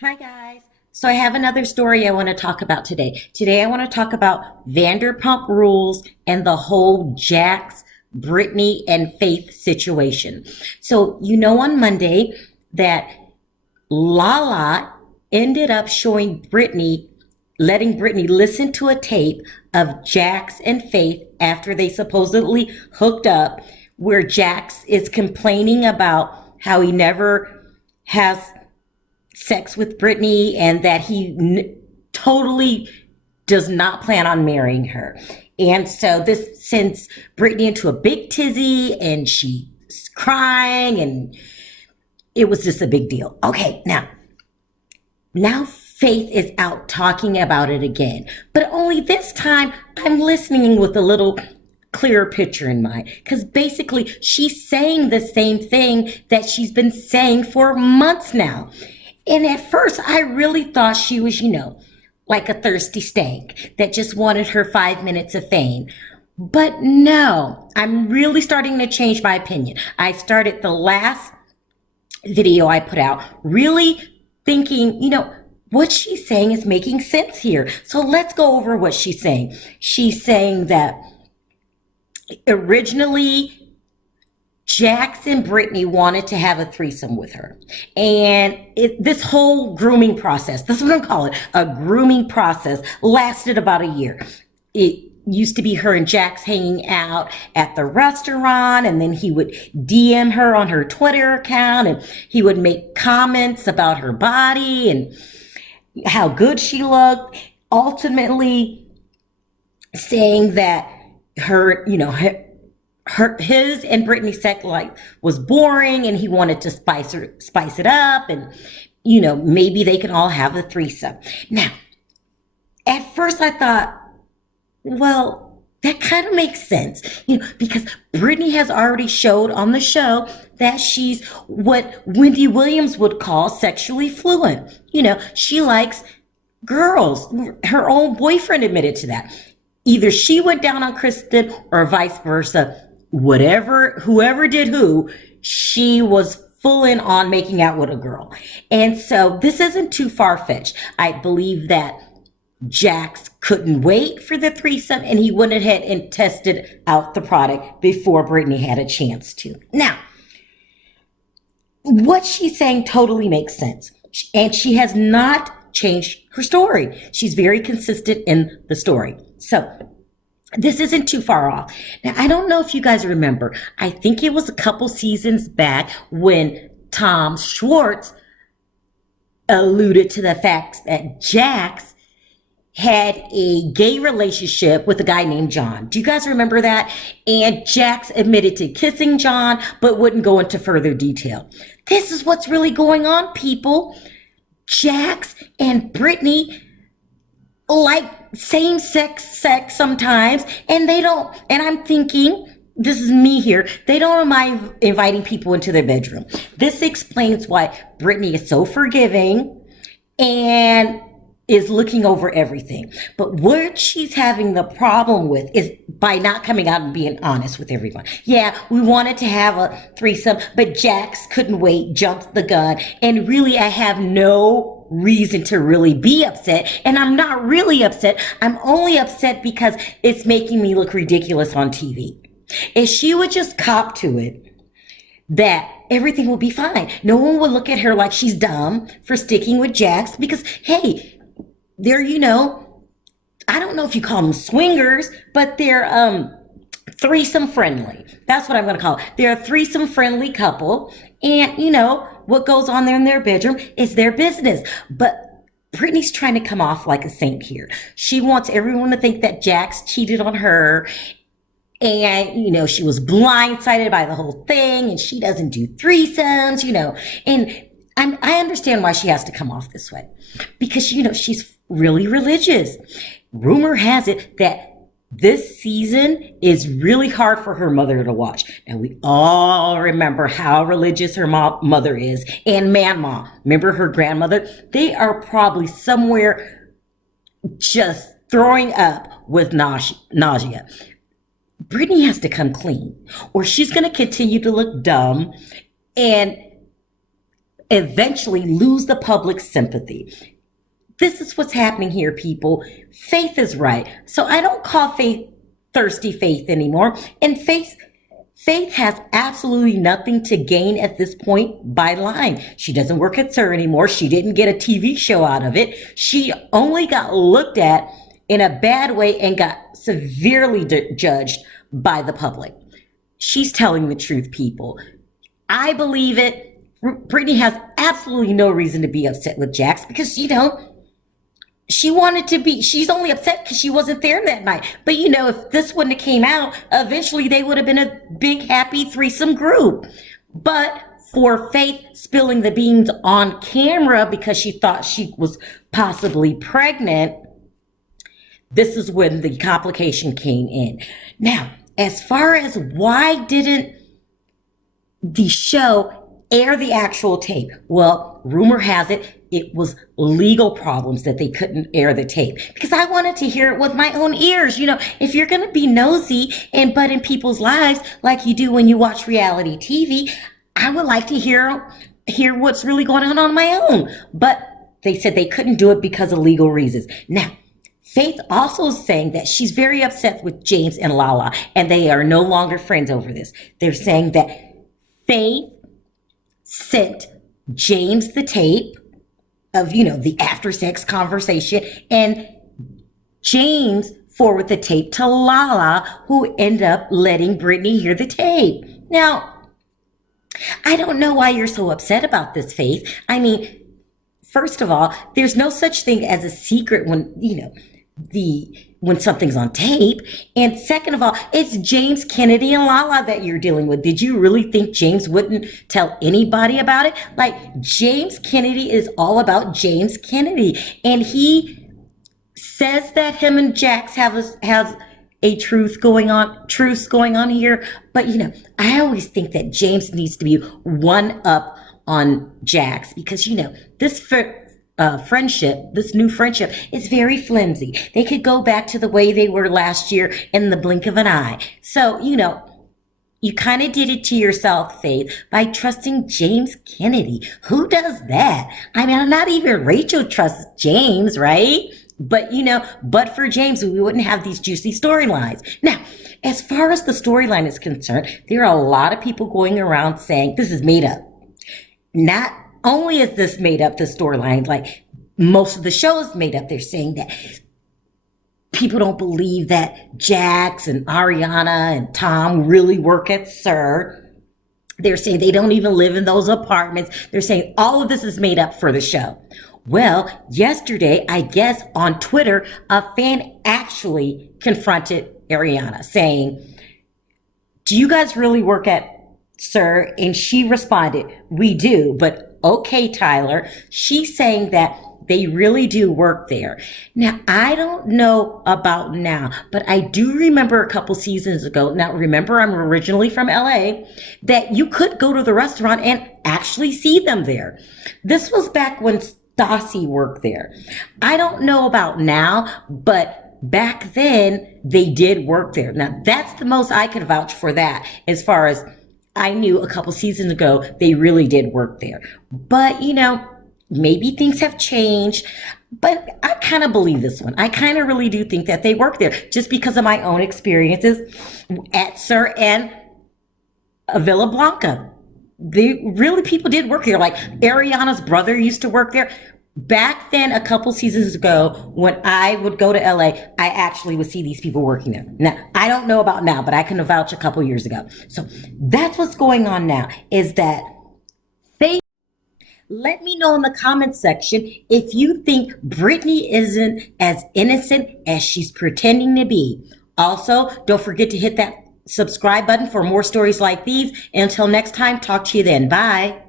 Hi, guys. So I have another story I want to talk about today. Today I want to talk about Vanderpump Rules and the whole Jax, Brittany, and Faith situation. So you know on Monday that Lala ended up showing Brittany, letting Brittany listen to a tape of Jax and Faith after they supposedly hooked up, where Jax is complaining about how he never has sex with Brittany and that he totally does not plan on marrying her. And so this sends Brittany into a big tizzy and she's crying and it was just a big deal. Okay, now Faith is out talking about it again, but only this time I'm listening with a little clearer picture in mind, because basically she's saying the same thing that she's been saying for months now. And at first, I really thought she was, like a thirsty stank that just wanted her 5 minutes of fame. But no, I'm really starting to change my opinion. I started the last video I put out really thinking, what she's saying is making sense here. So let's go over what she's saying. She's saying that originally Jax and Brittany wanted to have a threesome with her. And this whole grooming process, this is what I'm calling it, a grooming process, lasted about a year. It used to be her and Jax hanging out at the restaurant, and then he would DM her on her Twitter account, and he would make comments about her body and how good she looked, ultimately saying that his and Brittany's sex life was boring and he wanted to spice it up, and maybe they can all have a threesome. Now, at first I thought, well, that kind of makes sense, because Brittany has already showed on the show that she's what Wendy Williams would call sexually fluent. She likes girls. Her own boyfriend admitted to that. Either she went down on Kristen or vice versa. Whoever did who, she was full in on making out with a girl. And so this isn't too far-fetched. I believe that Jax couldn't wait for the threesome and he went ahead and tested out the product before Brittany had a chance to. Now, what she's saying totally makes sense. And she has not changed her story. She's very consistent in the story. So this isn't too far off. Now, I don't know if you guys remember. I think it was a couple seasons back when Tom Schwartz alluded to the fact that Jax had a gay relationship with a guy named John. Do you guys remember that? And Jax admitted to kissing John, but wouldn't go into further detail. This is what's really going on, people. Jax and Brittany like same-sex sex sometimes, and they don't, and I'm thinking, this is me here, they don't mind inviting people into their bedroom. This explains why Brittany is so forgiving and is looking over everything. But what she's having the problem with is by not coming out and being honest with everyone. Yeah, we wanted to have a threesome, but Jax couldn't wait, jumped the gun, and really I have no reason to really be upset. And I'm not really upset. I'm only upset because it's making me look ridiculous on TV. If she would just cop to it, that everything will be fine. No one will look at her like she's dumb for sticking with Jax because, hey, they're, I don't know if you call them swingers, but they're threesome friendly. That's what I'm going to call it. They're a threesome friendly couple. And, what goes on there in their bedroom is their business. But Brittany's trying to come off like a saint here. She wants everyone to think that Jax cheated on her. And, she was blindsided by the whole thing. And she doesn't do threesomes, And I understand why she has to come off this way. Because, she's really religious. Rumor has it that this season is really hard for her mother to watch. Now, we all remember how religious her mother is. And Manma, remember her grandmother? They are probably somewhere just throwing up with nausea. Brittany has to come clean, or she's going to continue to look dumb and eventually lose the public sympathy. This is what's happening here, people. Faith is right. So I don't call Faith thirsty Faith anymore. And Faith has absolutely nothing to gain at this point by lying. She doesn't work at SUR anymore. She didn't get a TV show out of it. She only got looked at in a bad way and got severely judged by the public. She's telling the truth, people. I believe it. Brittany has absolutely no reason to be upset with Jax because, she wanted to be, she's only upset because she wasn't there that night. But if this wouldn't have came out, eventually they would have been a big, happy threesome group. But for Faith spilling the beans on camera because she thought she was possibly pregnant, this is when the complication came in. Now, as far as why didn't the show air the actual tape? Well, rumor has it was legal problems that they couldn't air the tape because I wanted to hear it with my own ears. If you're going to be nosy and butt in people's lives like you do when you watch reality TV, I would like to hear what's really going on my own. But they said they couldn't do it because of legal reasons. Now, Faith also is saying that she's very upset with James and Lala, and they are no longer friends over this. They're saying that Faith sent James the tape of, the after sex conversation, and James forwarded the tape to Lala, who ended up letting Brittany hear the tape. Now, I don't know why you're so upset about this, Faith. I mean, first of all, there's no such thing as a secret when, when something's on tape. And second of all, it's James Kennedy and Lala that you're dealing with. Did you really think James wouldn't tell anybody about it? Like, James Kennedy is all about James Kennedy. And he says that him and Jax has a truce going on here. But, I always think that James needs to be one up on Jax because, this this new friendship is very flimsy. They could go back to the way they were last year in the blink of an eye. So, you kind of did it to yourself, Faith, by trusting James Kennedy. Who does that? I mean, not even Rachel trusts James, right? But, but for James, we wouldn't have these juicy storylines. Now, as far as the storyline is concerned, there are a lot of people going around saying this is made up. Not only is this made up, the storyline, like most of the show is made up. They're saying that people don't believe that Jax and Ariana and Tom really work at SUR. They're saying they don't even live in those apartments. They're saying all of this is made up for the show. Well, yesterday, I guess on Twitter, a fan actually confronted Ariana saying, "Do you guys really work at SUR?" And she responded, "We do, but okay, Tyler." She's saying that they really do work there. Now, I don't know about now, but I do remember a couple seasons ago. Now, remember, I'm originally from LA, that you could go to the restaurant and actually see them there. This was back when Stassi worked there. I don't know about now, but back then they did work there. Now, that's the most I could vouch for that. As far as I knew a couple seasons ago, they really did work there. But, maybe things have changed, but I kind of believe this one. I kind of really do think that they work there just because of my own experiences at SUR and Villa Blanca. People did work there. Like, Ariana's brother used to work there. Back then, a couple seasons ago, when I would go to LA, I actually would see these people working there. Now, I don't know about now, but I can vouch a couple years ago. So that's what's going on now, is that let me know in the comments section if you think Brittany isn't as innocent as she's pretending to be. Also, don't forget to hit that subscribe button for more stories like these. Until next time, talk to you then. Bye.